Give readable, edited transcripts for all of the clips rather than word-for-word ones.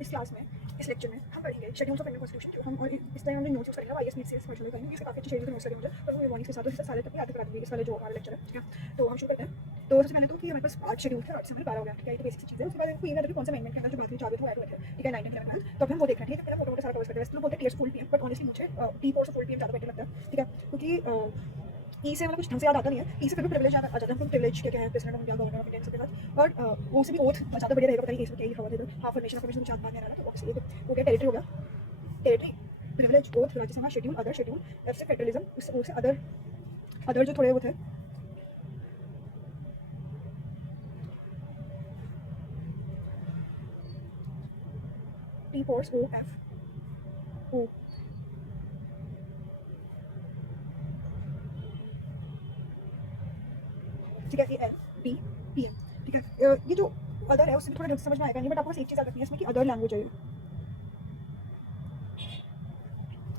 इस क्लास में, इस लेक्चर में हम पढ़ेंगे शेड्यूल्स ऑफ इंडियन कॉन्स्टिट्यूशन जो हम, और इस टाइम हम नोट्स यूज करेंगे, आईएएस नीट से वर्चुअली करेंगे। इससे काफ़ी अच्छे शेड्यूल नोट्स लगे मुझे, और वो मॉर्निंग के साथ तो सारे तक याद करा दूँगी इस वाले जो हमारा लेक्चर है, ठीक है। तो हम शुरू करते हैं। तो सबसे पहले तो कि हमारे पास 8 शेड्यूल थे, 8 से हमारे 12 हो गया, ठीक है। ये तो बेसिक चीज़ है। उसके बाद आपको ये याद रखिए कौन सा अमेंडमेंट के अंदर जो बात हुई 4 थे, ऐड हुए थे, ठीक है, 9 10 11 12। तो अब हम वो देख रहे हैं, ठीक है। पहले मोटा-मोटा सारा कवर करते हैं। वैसे तो बोलते हैं TS full PM, but honestly मुझे टी कोर्स फुल पीएम ज़्यादा बेटर लगता है, ठीक है। क्योंकि ई से मतलब कुछ ढंग से याद आता नहीं है। ई से फिर भी प्रिविलेज आ जाता है। हम प्रिविलेज क्या क्या है, president of India, governor of India, सबके साथ। और वो से भी ओथ ज़्यादा बढ़िया रहेगा। पता नहीं इसमें क्या लिखा हुआ था, हाफ फॉर्मेशन चार बार नहीं आ रहा था। तो ऑब्वियसली हो गया, टेरिटरी हो गया, territory, privilege, oath, Rajya Sabha, schedule, other schedule, F से फेडरलिज्म, उससे ओ से अदर, अदर जो थोड़े वो थे, T force, O F, O, ठीक है, A L, T, P M, ठीक है। ये जो अदर है उससे थोड़ा ढंग से समझ में आएगा नहीं, बट आपको बस एक चीज़ याद रखनी है इसमें कि अदर लैंग्वेज है,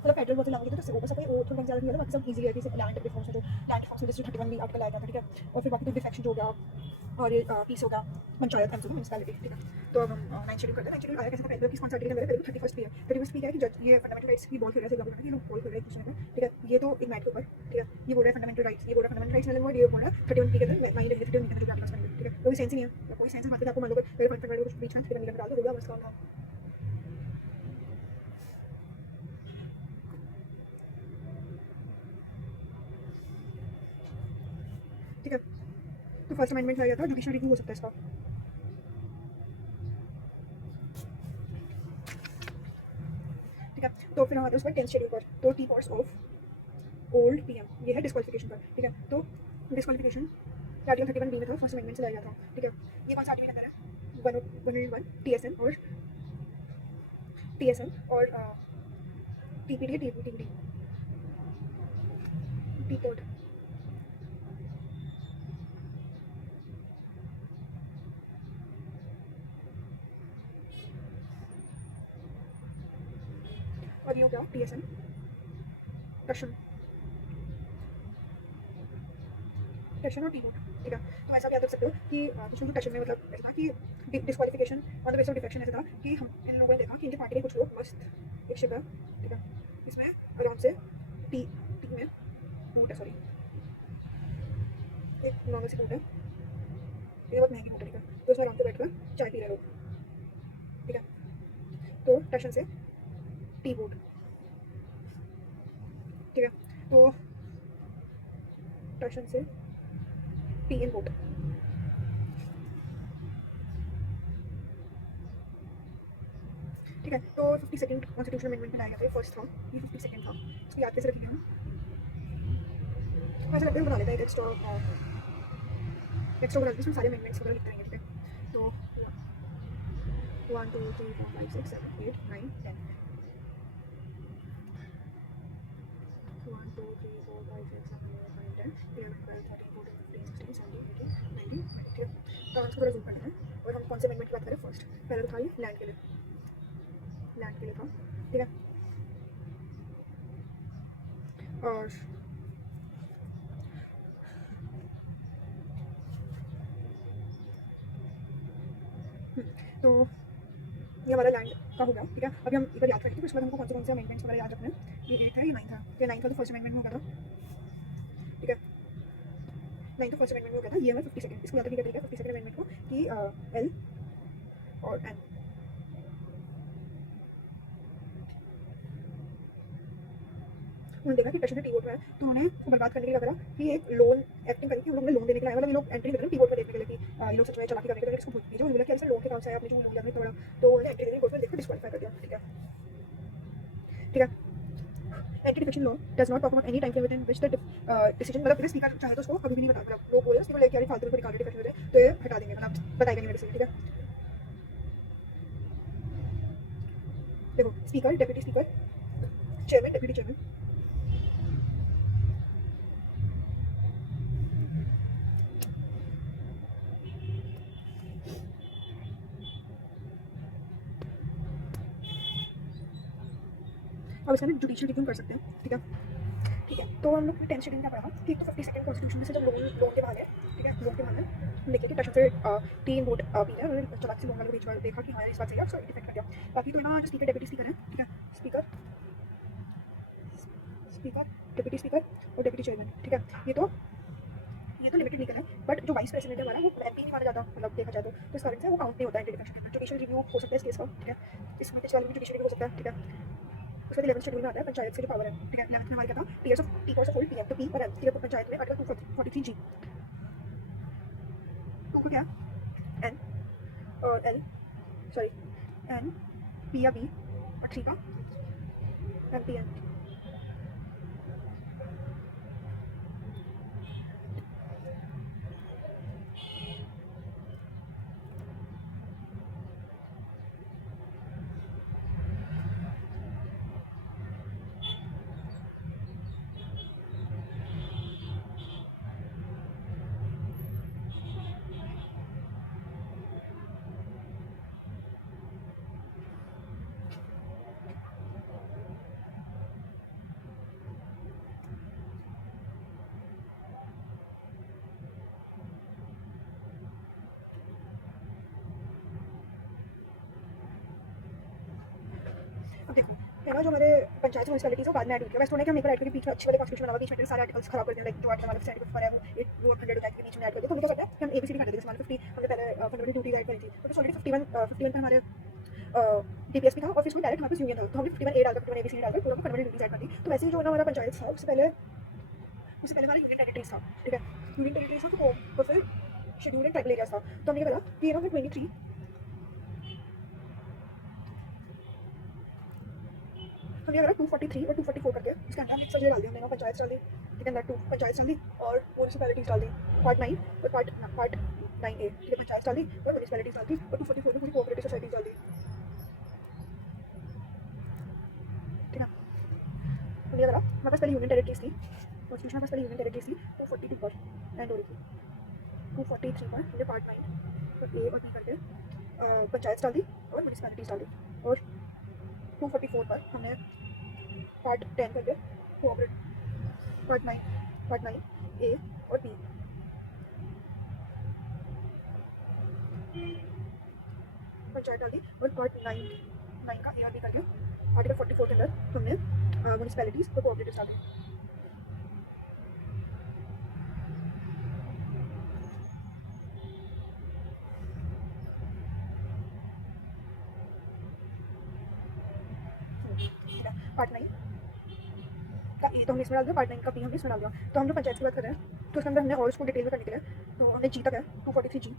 मतलब फेडरल बहुत लैंग्वेज है। तो बस कोई और थोड़ा ज़्यादा नहीं होगा, बाकी सब इजी है। जैसे लैंड रिफॉर्म्स में जो लैंड रिफॉर्म्स में जैसे 31 भी आर्टिकल आया था, ठीक है। और फिर बाकी तो डिफेक्शन हो गया, और ये पीस हो गया, पंचायत एम म्यूनसिपैलिटी, ठीक है। तो अब हम 9 शेड्यूल करते हैं। 9 शेड्यूल आया कैसे था, पहले किस कौन सा आर्टिकल है, पहले 31st भी है। 31st भी क्या है कि जज ये फंडामेंटल राइट्स की बॉल खेल रहे थे गवर्नमेंट, ये लोग बॉल खेल रहे हैं एक दूसरे में, ठीक है। ये तो एक मैट के ऊपर, ठीक है। ये बोल रहा है फंडामेंटल राइट्स, ये बोल रहा है फंडामेंटल राइट्स, मतलब ये बोल रहा है 31 के अंदर माइंड है, 31 के अंदर जो आर्टिकल्स बनेंगे, ठीक है। कोई सेंस ही नहीं है, कोई सेंस है बात आपको मान लो मेरे फंडामेंटल कुछ बीच में 31 डाल दो, हो गया बस काम। ठीक है। तो फर्स्ट अमेंडमेंट में आया था जुडिशियल रिव्यू हो सकता है इसका, ठीक है। तो फिर हम आते हैं उसमें 10th शेड्यूल पर, तो T course of old PM, ये है डिस्क्वालिफिकेशन पर, ठीक है। तो डिस्क्वालिफिकेशन आर्टिकल 31 बी में था, फर्स्ट अमेंडमेंट से लाया गया था, ठीक है। ये कौन सा आर्टिकल कहता है, 101 टीएसएन और टीपीडी, टीपीडी, टी कोड, और ये हो गया टीएसएन टशन, टशन और टी कोड, ठीक है। तो ऐसा भी याद रख सकते हो कि कुछ लोग टशन में मतलब ऐसा था कि disqualification on the base of defection ऐसा था कि हम इन लोगों ने देखा कि इनके पार्टी के कुछ लोग मस्त एक शिप है, ठीक है। इसमें आराम से टी टी में बूट है, सॉरी, एक नॉर्मल सी बूट है, ये बहुत महंगी बूट है, ठीक है। तो इसमें आराम से बैठकर चाय पी रहे लोग, ठीक है। तो टशन से टी बूट, ठीक है। तो टशन से टी इन बूट, ठीक है। तो 52nd कॉन्स्टिट्यूशन अमेंडमेंट में लाया गया था, फर्स्ट था, ये 52nd था। इसको याद कैसे रखेंगे हम, ऐसा लगता है बना लेता है एक्स्ट्रा बना, इसमें सारे अमेंडमेंट्स वगैरह लिखते रहेंगे, ठीक है। तो 1 2 3 4 5 6 7 8 9 10, 1 2 3 4 5 6 7 8 9 10 11 12 13 14 15 16 17 18 19 20, ठीक है। तो इसको थोड़ा जूम कर लेते हैं, और हम कौन से अमेंडमेंट की बात करें फर्स्ट, पहले तो था ये लैंड के लिए, लैंड के लिए था, ठीक है। और तो ये हमारा लैंड का हो गया, ठीक है। अभी हम इधर याद करेंगे, उसके बाद हमको कौन से अमेंडमेंट्स वगैरह याद रखने हैं। ये 8 है, ये 9 था, ये 9 था तो फर्स्ट अमेंडमेंट में हो गया था, ठीक है। 9 तो फर्स्ट अमेंडमेंट में हो गया था। ये हमें 52nd, इसको याद रखने का तरीका 52nd अमेंडमेंट को कि एल और एन, उन्होंने देखा कि टशन टी वोट में है, तो उन्होंने उसको बर्बाद करने के लिए क्या करा कि एक लोन एक्टिंग करी कि हम लोग ने लोन देने के लिए, मतलब ये लोग एंट्री कर रहे हैं टी वोट में देखने के लिए कि ये लोग सच में चलाकी करने के लिए, इसको भूल दीजिए। उन्होंने बोला कि ऐसा लोन के काम से है, आपने जो लोन लिया नहीं तोड़ा, तो उन्होंने एंट्री कोर्ट में देखकर डिस्क्वालीफाई कर दिया, ठीक है, ठीक है। Anti defection law does not talk about any time frame within which the decision, मतलब स्पीकर चाहे तो उसको कभी भी नहीं बता, मतलब लोग बोले उसको लेके आ रही फालतू में कोई रिकॉर्ड डिफेक्शन होते तो ये हटा देंगे, मतलब बताएगा नहीं मेरे से, ठीक है। देखो speaker, deputy speaker, chairman, deputy chairman, अब इसका जुडिशियल रिव्यू कर सकते हैं, ठीक है। ठीक है। तो हम लोग 10th शेड्यूल में क्या पढ़ा कि तो 52nd कॉन्स्टिट्यूशन में से जब लोन के बहाने, ठीक है, लोन के बहाने लेके कि टशन से 3 वोट पी है और चलाक से लोन वालों के बीच में देखा कि हाँ इस बात सही है, उसको डिफेक्ट कर दिया। बाकी तो ना जो स्पीकर डेप्यूटी स्पीकर है, ठीक है, स्पीकर स्पीकर डेप्यूटी स्पीकर और डेप्यूटी चेयरमैन, ठीक है, ये तो लिमिटेड लीगल है, बट जो वाइस प्रेसिडेंट है हमारा वो एमपी नहीं माना जाता, मतलब देखा जाए तो इस कारण से वो काउंट नहीं होता है इंडिपेंडेंट। जुडिशियल रिव्यू हो सकता है इस केस का, ठीक है, इसमें किस वाले भी जुडिशियल रिव्यू हो सकता है, ठीक है। उसके 11th शेड्यूल में आता है पंचायत से जो पावर है, ठीक है। 11th में हमारे क्या था, टी फॉर होल्ड पीएम, तो पी और एल, ठीक है। तो पंचायत में आर्टिकल 243 जी, 2 को क्या एन और एल, सॉरी एन पी या बी और 3 का एम पी एन। अब देखो पहला जो हमारे पंचायत म्यूनसिपैलिटीज है बाद में ऐड हुई है, वैसे थोड़ा कि हम एक बार ऐड करके बीच में अच्छे वाले कॉन्स्टिट्यूशन बना बीच में सारे आर्टिकल्स खराब कर दिए, लाइक जो आर्टिकल हमारा 75 पर है वो 100 हो जाएगा, बीच में ऐड कर दिया। तो हमने क्या करता है कि हम एबीसीडी कर देते हैं। हमारे 50 हमने पहले फंडामेंटल ड्यूटी ऐड करी थी, तो ऑलरेडी 51 पे हमारे डीपीएस भी था और फिर उसमें डायरेक्ट हमारे पास यूनियन था, तो हमने 51 ए डालकर 51 एबीसीडी डालकर पूरा फंडामेंटल ड्यूटी ऐड कर दी। तो वैसे ही जो ना हमारा पंचायत था उससे पहले हमारा यूनियन टेरिटरीज था, ठीक है, यूनियन टेरिटरीज था तो फिर शेड्यूल एंड ट्राइबल एरियाज था। तो हमने क्या करा कि ना 23 हमने अगर 243 और 244 करके उसके अंदर हमने सब जगह डाल दिया, हमने पंचायत डाल दी, ठीक है, अंदर 2 पंचायत डाल दी और म्यूनसिपैलिटीज डाल दी, पार्ट 9 और पार्ट 9A, ठीक है, पंचायत डाल दी और म्यूनसिपैलिटीज डाल दी और 244 में पूरी कोऑपरेटिव सोसाइटीज डाल दी, ठीक है। हमने करा हमारे पास पहले यूनियन टेरिटरीज थी, कॉन्स्टिट्यूशन में पहले यूनियन टेरिटरीज थी, 242 पर एंड हो रही थी, 243 पर हमने पार्ट 9 और ए और बी करके पंचायत डाल दी और म्यूनसिपैलिटीज डाल दी और 244 पर हमने पार्ट 10 करके कोऑपरेट पार्ट 9 ए और बी पंचायत डाल दी और पार्ट 9 का ए और बी करके आर्टिकल 44 के अंदर हमने म्यूनसिपैलिटीज और कोऑपरेटिव्स डाल दी। पार्ट 9 का ए तो हमने इसमें डाल दिया, पार्ट 9 का बी हमने इसमें डाल दिया। तो हम जो पंचायत की बात कर रहे हैं तो उसके अंदर हमने और उसको डिटेल में करने के लिए तो हमने जी तक है 243 जी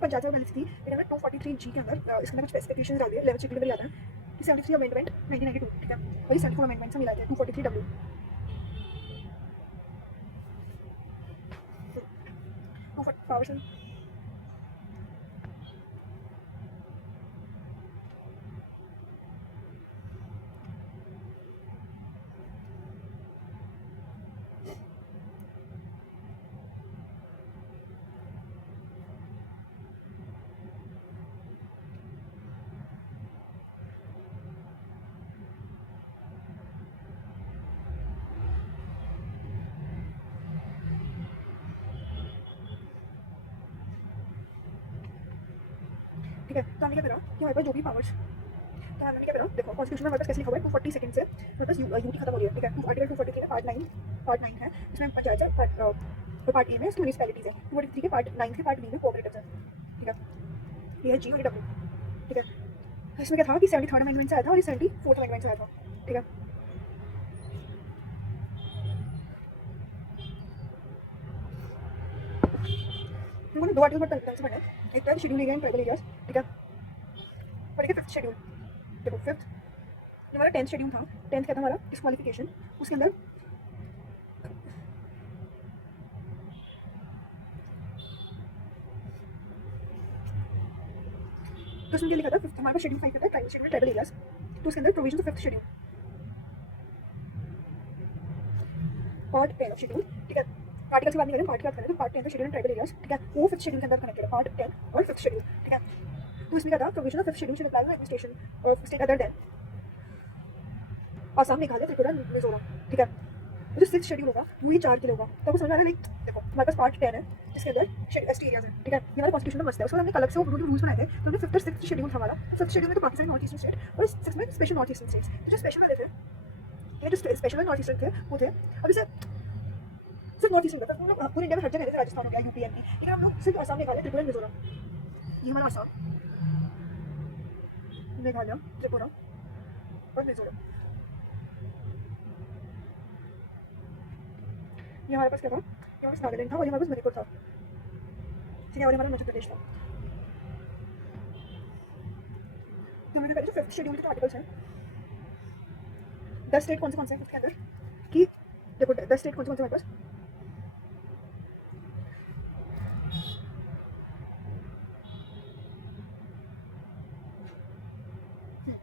पंचायत में बैलेंस थी, लेकिन हमने 243 जी के अंदर इसके अंदर कुछ स्पेसिफिकेशन डाल दिए। 11th शेड्यूल में आता है कि 73 अमेंडमेंट 1992, ठीक है, वही 74 अमेंडमेंट से मिला है 243 डब्ल्यू। पावर से ठीक है। तो हमने क्या करा कि हमारे पास जो भी पावर्स, तो हमने क्या करा देखो कॉन्स्टिट्यूशन में हमारे पास कैसे लिखा हुआ है 240 सेकंड से हमारे पास यूटी खत्म हो रही है, ठीक है। आर्टिकल 243 में पार्ट 9 है, इसमें पंचायत है, और पार्ट ए में इसकी म्यूनसिपैलिटीज है, 243 के पार्ट 9 के पार्ट बी में कोऑपरेटिव्स है, ठीक है, ये है जी और डब्ल्यू, ठीक है। इसमें क्या था कि 73rd अमेंडमेंट से आया था और ये 74th अमेंडमेंट से आया था, ठीक है। हमने दो आर्टिकल पर से पढ़ा है, एक तो schedule area and tribal areas, ठीक है, और एक है 5th शेड्यूल। देखो 5th हमारा 10th शेड्यूल था, 10th क्या था हमारा डिस्क्वालिफिकेशन, उसके अंदर तो उसमें क्या लिखा था हमारे पास शेड्यूल 5 का था ट्राइबल शेड्यूल ट्राइबल एरियाज, तो उसके अंदर provision of 5th schedule part 10 of schedule, ठीक है। आर्टिकल से बात नहीं करें, पार्ट की बात करें तो part 10 schedule and tribal areas, ठीक है, वो 5th शेड्यूल के अंदर कनेक्टेड है, पार्ट 10 और 5th शेड्यूल, ठीक है। तो इसमें क्या था provision of 5th schedule shall apply to administration of state other than Assam, Meghalaya, Tripura, Mizoram, ठीक है। जो 6th शेड्यूल होगा वो ये 4 के लिए होगा। तो आपको समझ आ रहा है लाइक देखो हमारे पास पार्ट 10 है जिसके अंदर एसटी एरियाज है, ठीक है। ये हमारे कॉन्स्टिट्यूशन में मस्त है। उसको हमने अलग से वो रूल्स बनाए थे। तो हमने 5th और 6th शेड्यूल था हमारा। 5th शेड्यूल में तो काफी सारे नॉर्थ ईस्टर्न स्टेट और 6th में स्पेशल नॉर्थ ईस्टर्न स्टेट्स। तो जो स्पेशल वाले थे, ये जो स्पेशल नॉर्थ ईस्टर्न थे वो थे, अब जैसे सिर्फ नॉर्थ ईस्ट नहीं होता, पूरे इंडिया में हर जगह जैसे राजस्थान हो गया, यूपी, एमपी, ठीक है। हम लोग सिर्फ आसाम, मेघालय, त्रिपुरा, मिजोरम, ये हमारा आसाम, मेघालय, त्रिपुरा और मिजोरम। ये हमारे पास क्या था, ये हमारे पास नागालैंड था और ये हमारे पास मणिपुर था, ठीक है। और हमारा मध्य प्रदेश था। तो मेरे पहले जो 5th शेड्यूल के जो आर्टिकल्स हैं, 10 स्टेट कौन से हैं 5th के अंदर, कि देखो 10 स्टेट कौन से हमारे पास,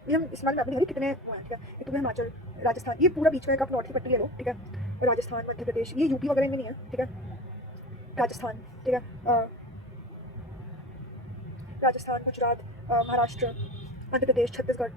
ये हम इस बार में अपने कितने वो हैं, ठीक है। एक तो हिमाचल, राजस्थान, ये पूरा बीच में का नॉर्थ की पट्टी ले लो, ठीक है। राजस्थान, मध्य प्रदेश, ये यूपी वगैरह में नहीं है, ठीक है। राजस्थान, ठीक है, राजस्थान, गुजरात, महाराष्ट्र, मध्य प्रदेश, छत्तीसगढ़,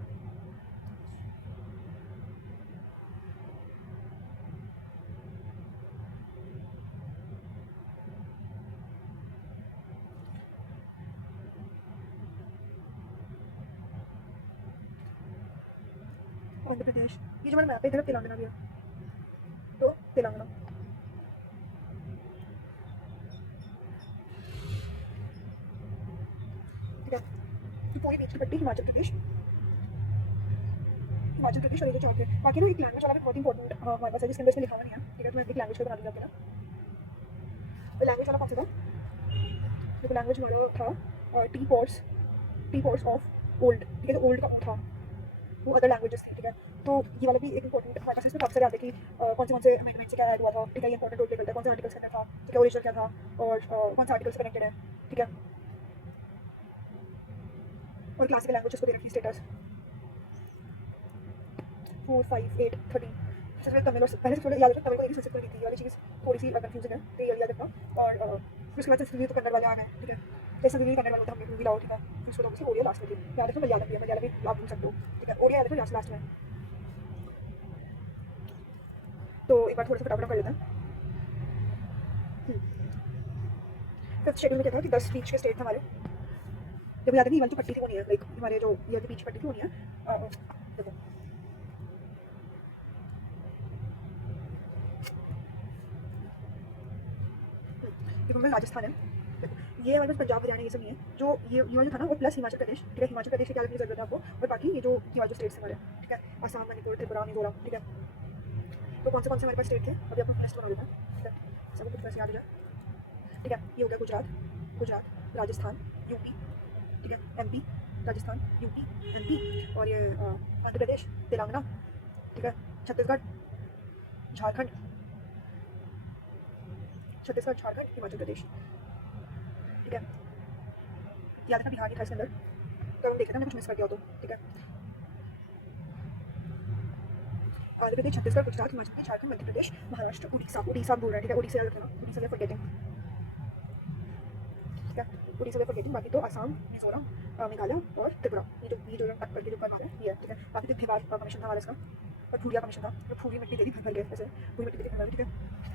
आंध्र प्रदेश, ये जो हमारा मैप है इधर तेलंगाना भी है, तो तेलंगाना, ठीक है। तो पूरी बीच की पट्टी हिमाचल प्रदेश, हिमाचल प्रदेश और ये जो चौथ है। बाकी ना एक लैंग्वेज वाला भी बहुत इंपॉर्टेंट हमारे पास है जिसके अंदर इसमें लिखा हुआ नहीं है, ठीक है। तो मैं एक लैंग्वेज का बना दूँगी आपके ना। लैंग्वेज वाला कौन सा था, देखो लैंग्वेज हमारा था टी पॉट्स ऑफ ओल्ड, ठीक है। तो ओल्ड का ओ था, वो अदर लैंग्वेजेस थी, ठीक है। तो ये वाला भी एक इंपॉर्टेंट हमारे पास इसमें काफी सारे आते हैं कि कौन से अमेंडमेंट से क्या ऐड हुआ था, ठीक है। ये इंपॉर्टेंट रोल प्ले करता है, कौन से आर्टिकल्स करना था, ठीक है, ओरिजिनल क्या था और कौन सा आर्टिकल से कनेक्टेड है, ठीक है। और क्लासिकल लैंग्वेजेस को दे रखी स्टेटस 4, 5, 8, 13। सबसे तमिल और पहले से थोड़ा याद रखो, तमिल को एक संस्कृत में थी वाली चीज़ थोड़ी सी कंफ्यूजन है, तो ये याद रखना। और फिर उसके बाद संस्कृत तो कन्नड़ वाले आ गए, ठीक है। जैसे भी कन्नड़ वाले तो हम मूवी लाओ, ठीक है। फिर उसके बाद ओडिया लास्ट में थी, याद रखो। मलयालम भी आप भूल सकते हो, ठीक है। ओडिया याद रखो लास्ट में। तो एक बार थोड़ा सा फटाफट कर लेते हैं। 5th शेड्यूल में क्या था कि 10 बीच के स्टेट थे हमारे। जब याद है कि ये वाली जो पट्टी थी वो नहीं है, लाइक हमारे जो ये बीच पट्टी थी वो नहीं है। देखो देखो हमारा राजस्थान है, देखो ये हमारे पास पंजाब, हरियाणा ये सब नहीं है। जो ये जो था ना वो प्लस हिमाचल प्रदेश, ठीक है। हिमाचल प्रदेश की क्या रखने की जरूरत है आपको, और बाकी ये जो स्टेट्स हमारे, ठीक है। आसाम, मणिपुर, त्रिपुरा, मिजोरम, ठीक है। तो कौन से हमारे पास स्टेट थे अभी आपको लिस्ट बना देता हूँ, ठीक है। सबको कुछ वैसे याद हो जाए, ठीक है। ये हो गया गुजरात, राजस्थान, यूपी, ठीक है, एमपी, राजस्थान, यूपी, एमपी, और ये आंध्र प्रदेश, तेलंगाना, ठीक है, छत्तीसगढ़, झारखंड, हिमाचल प्रदेश, ठीक है। याद रखना बिहार नहीं था इसके अंदर, तो हम देख लेते हैं कुछ मिस कर दिया हो तो, ठीक है। आंध्र प्रदेश, छत्तीसगढ़, गुजरात, हिमाचल प्रदेश, झारखंड, मध्य प्रदेश, महाराष्ट्र, उड़ीसा बोल रहा है, ठीक है। उड़ीसा याद रखना, उड़ीसा वे फॉरगेटिंग, ठीक है। उड़ीसा वे फॉरगेटिंग। बाकी तो आसाम, मिजोरम, मेघालय और त्रिपुरा, ये जो टक्कर के जो ऊपर वाले ये है, ठीक है। बाकी तो त्योहार कमीशन था हमारा इसका, और फूरिया कमीशन था, तो फूरी मिट्टी दे दी भर के, वैसे पूरी मिट्टी दे दी भर, ठीक है।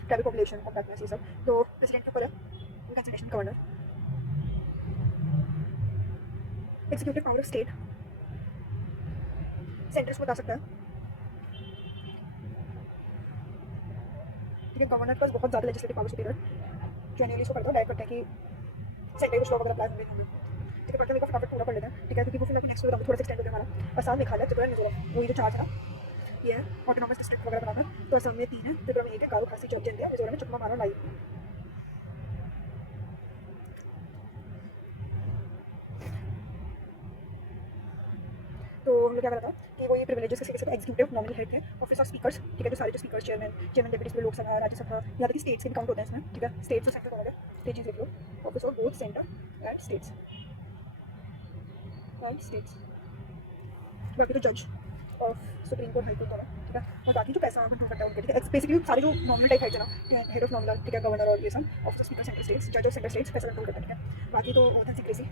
ट्राइबल पॉपुलेशन कॉम्पैक्टनेस ये सब। तो प्रेसिडेंट के ऊपर है consultation governor, executive power of state, centre को बता सकता है, ठीक है। गवर्नर के पास बहुत ज़्यादा लेजिस्लेटिव पावर्स होती है, जो एनएलई को करता है, डायरेक्ट करता है कि सेंटर कुछ लॉ वगैरह अप्लाई होंगे, ठीक है। बाकी मेरे को फटाफट पूरा कर लेते हैं, ठीक है, क्योंकि वो फिर मैं नेक्स्ट थोड़ा सा एक्सटेंड हो गया हमारा। आसाम, मेघालय, त्रिपुरा, मिजोरम, वो ये जो 4 था ये है ऑटोनॉमस डिस्ट्रिक्ट वगैरह बनाकर। तो असम में 3 है, त्रिपुरा में 1 है, गारो, खासी, जंतिया, मिजोरम में चुकमा, मारा, लाई। तो हम लोग क्या करा था कि वो ये प्रिविलेजेस किसी के एग्जीक्यूटिव नॉमिनल हेड थे, ऑफिस ऑफ स्पीकर्स, ठीक है। जो सारे जो speakers, chairman deputy Lok Sabha, Rajya Sabha, यहाँ तक कि स्टेट्स के भी काउंट होते हैं इसमें, ठीक है। स्टेट्स और सेंटर दोनों स्टेट चीज़ लिख लो, office of both centre and states. बाकी तो जज of supreme court, high court दोनों, ठीक है। और बाकी जो पैसा कंट्रोल करता है उनके, ठीक है। बेसिकली सारे जो नॉमिनल टाइप है ना, हेड ऑफ नॉमिनल, ठीक है, गवर्नर और ये सब, office of speaker centre states, जज ऑफ सेंटर स्टेट्स पैसा कंट्रोल करता है, ठीक है। बाकी तो ओथ एंड सीक्रेसी,